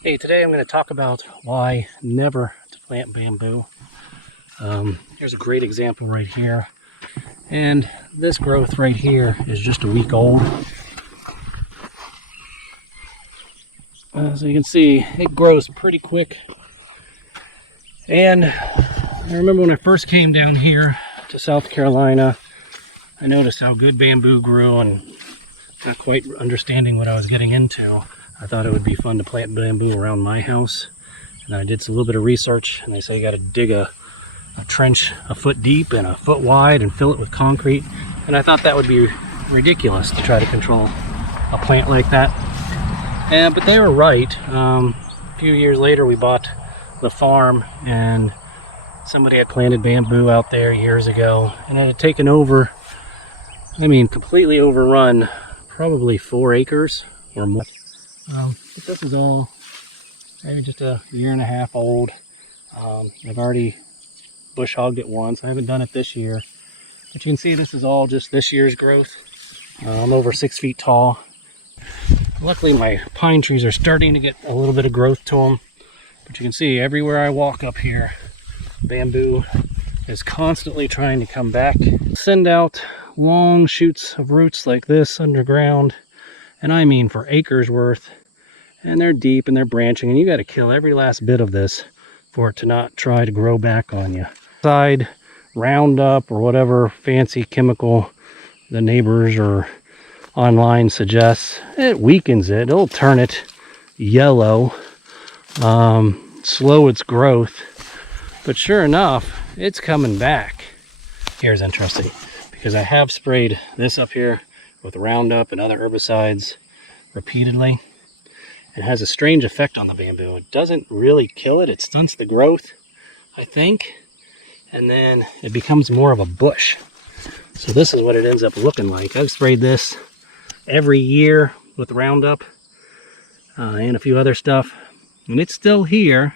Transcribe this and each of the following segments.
Hey, today I'm going to talk about why never to plant bamboo. Here's a great example right here. And this growth right here is just a week old. So you can see it grows pretty quick. And I remember when I first came down here to South Carolina, I noticed how good bamboo grew and not quite understanding what I was getting into. I thought it would be fun to plant bamboo around my house. And I did a little bit of research, and they say you got to dig a trench a foot deep and a foot wide and fill it with concrete. And I thought that would be ridiculous to try to control a plant like that. But they were right. A few years later, we bought the farm, and somebody had planted bamboo out there years ago, and it had taken over, completely overrun, probably 4 acres or more. But this is all maybe just a year and a half old. I've already bush hogged it once. I haven't done it this year, but you can see this is all just this year's growth. I'm over 6 feet tall. Luckily my pine trees are starting to get a little bit of growth to them, but you can see everywhere I walk up here, bamboo is constantly trying to come back. Send out long shoots of roots like this underground, and I mean for acres worth, and they're deep and they're branching, and you got to kill every last bit of this for it to not try to grow back on you. Side Roundup or whatever fancy chemical the neighbors or online suggests, it weakens it. It'll turn it yellow, slow its growth, but sure enough, it's coming back. Here's interesting, because I have sprayed this up here with Roundup and other herbicides repeatedly. It has a strange effect on the bamboo. It doesn't really kill it. It stunts the growth, I think, and then it becomes more of a bush. So this is what it ends up looking like. I've sprayed this every year with Roundup and a few other stuff, and it's still here,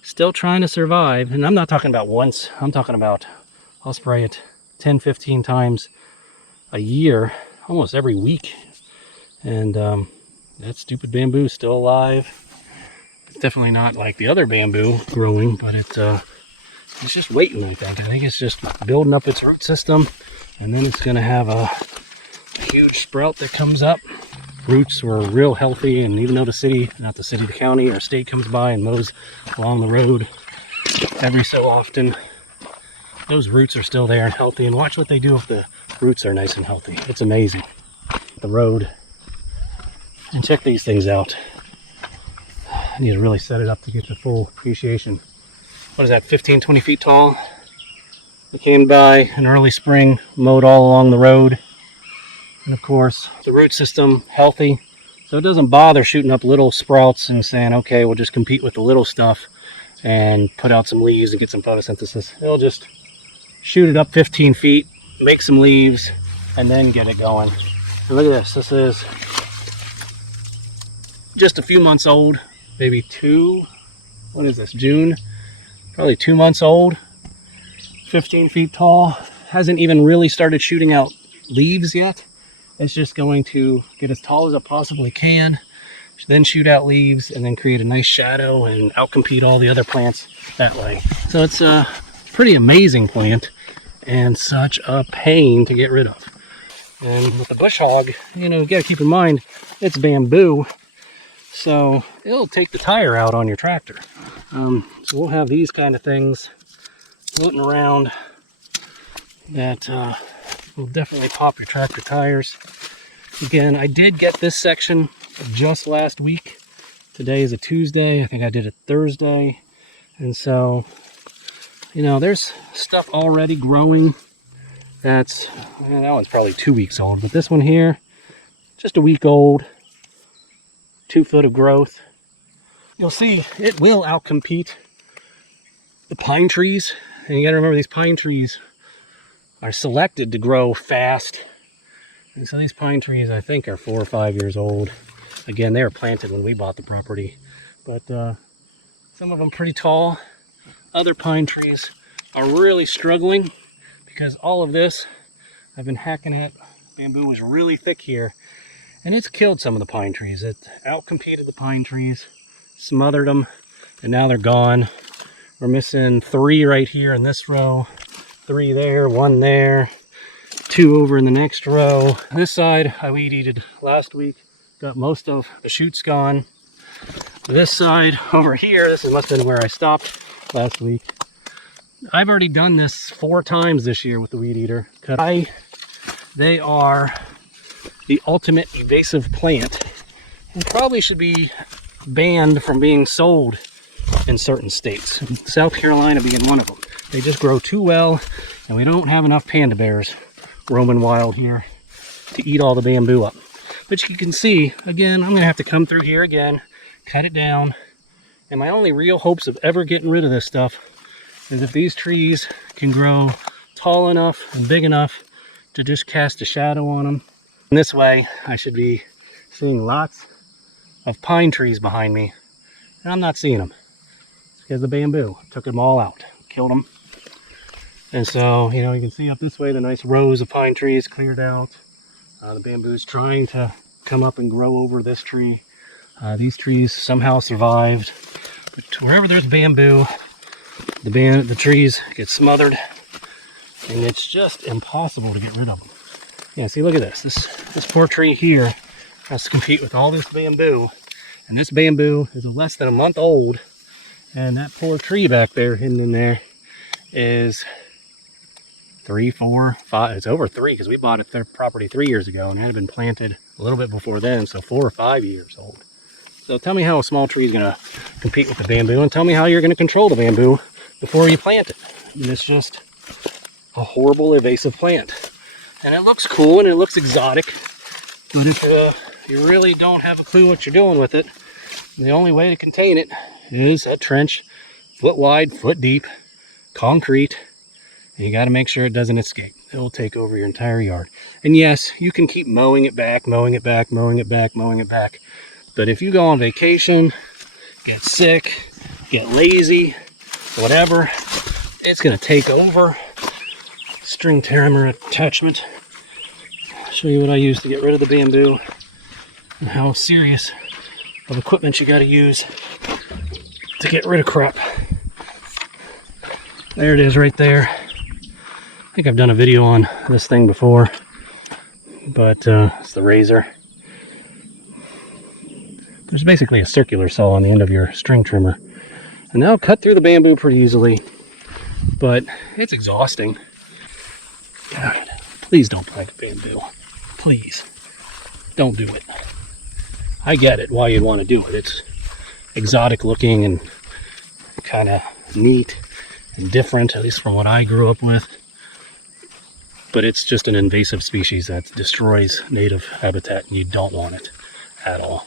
still trying to survive. And I'm not talking about once. I'm talking about I'll spray it 10, 15 times a year, almost every week. And that stupid bamboo is still alive. It's definitely not like the other bamboo growing, but it's just waiting, I think. I think it's just building up its root system, and then it's going to have a huge sprout that comes up. Roots were real healthy, and even though the county or state comes by and mows along the road every so often, those roots are still there and healthy. And watch what they do if the roots are nice and healthy. It's amazing. The road. And check these things out. I need to really set it up to get the full appreciation. What is that, 15, 20 feet tall? I came by in early spring, mowed all along the road. And of course, the root system healthy. So it doesn't bother shooting up little sprouts and saying, okay, we'll just compete with the little stuff and put out some leaves and get some photosynthesis. It'll just shoot it up 15 feet, make some leaves, and then get it going. And look at this. This is just a few months old, maybe June, probably 2 months old, 15 feet tall. Hasn't even really started shooting out leaves yet. It's just going to get as tall as it possibly can, then shoot out leaves, and then create a nice shadow and outcompete all the other plants that way. So it's a pretty amazing plant and such a pain to get rid of. And with the bush hog, you gotta keep in mind, it's bamboo, so it'll take the tire out on your tractor. So we'll have these kind of things floating around that will definitely pop your tractor tires. Again, I did get this section just last week. Today is a Tuesday. I think I did it Thursday. And so, there's stuff already growing. That one's probably 2 weeks old, but this one here, just a week old. 2 foot of growth. You'll see it will outcompete the pine trees. And you gotta remember, these pine trees are selected to grow fast. And so these pine trees, I think, are 4 or 5 years old. Again, they were planted when we bought the property. But some of them pretty tall. Other pine trees are really struggling because all of this I've been hacking at. Bamboo is really thick here. And it's killed some of the pine trees. It outcompeted the pine trees. smothered them, and now they're gone. We're missing 3 right here in this row, 3 there, 1 there, 2 over in the next row. This side I weed eated last week, got most of the shoots gone. This side over here, this must have been where I stopped last week. I've already done this 4 times this year with the weed eater. They are the ultimate evasive plant and probably should be banned from being sold in certain states, South Carolina being one of them. They just grow too well, and we don't have enough panda bears roaming wild here to eat all the bamboo up. But you can see, again, I'm gonna have to come through here again, cut it down, and my only real hopes of ever getting rid of this stuff is if these trees can grow tall enough and big enough to just cast a shadow on them. And this way, I should be seeing lots of pine trees behind me, and I'm not seeing them because the bamboo took them all out, killed them. And so, you know, you can see up this way the nice rows of pine trees cleared out. The bamboo's trying to come up and grow over this tree. These trees somehow survived, but wherever there's bamboo, the trees get smothered, and it's just impossible to get rid of them. Yeah, see, look at this. This poor tree here has to compete with all this bamboo, and this bamboo is less than a month old, and that poor tree back there hidden in there is 3, 4, 5. It's over 3 because we bought it their property 3 years ago, and it had been planted a little bit before then, so 4 or 5 years old. So tell me how a small tree is going to compete with the bamboo, and tell me how you're going to control the bamboo before you plant it. I mean, it's just a horrible invasive plant. And it looks cool and it looks exotic, but if you really don't have a clue what you're doing with it, the only way to contain it is that trench, foot wide, foot deep, concrete, and you got to make sure it doesn't escape. It will take over your entire yard. And yes, you can keep mowing it back, mowing it back, mowing it back, mowing it back. But if you go on vacation, get sick, get lazy, whatever, it's going to take over. String trimmer attachment. I'll show you what I use to get rid of the bamboo and how serious of equipment you got to use to get rid of crap. There it is right there. I think I've done a video on this thing before, but it's the razor. There's basically a circular saw on the end of your string trimmer, and that'll cut through the bamboo pretty easily, but it's exhausting. God, please don't plant bamboo. Please, don't do it. I get it, why you'd want to do it. It's exotic looking and kind of neat and different, at least from what I grew up with. But it's just an invasive species that destroys native habitat, and you don't want it at all.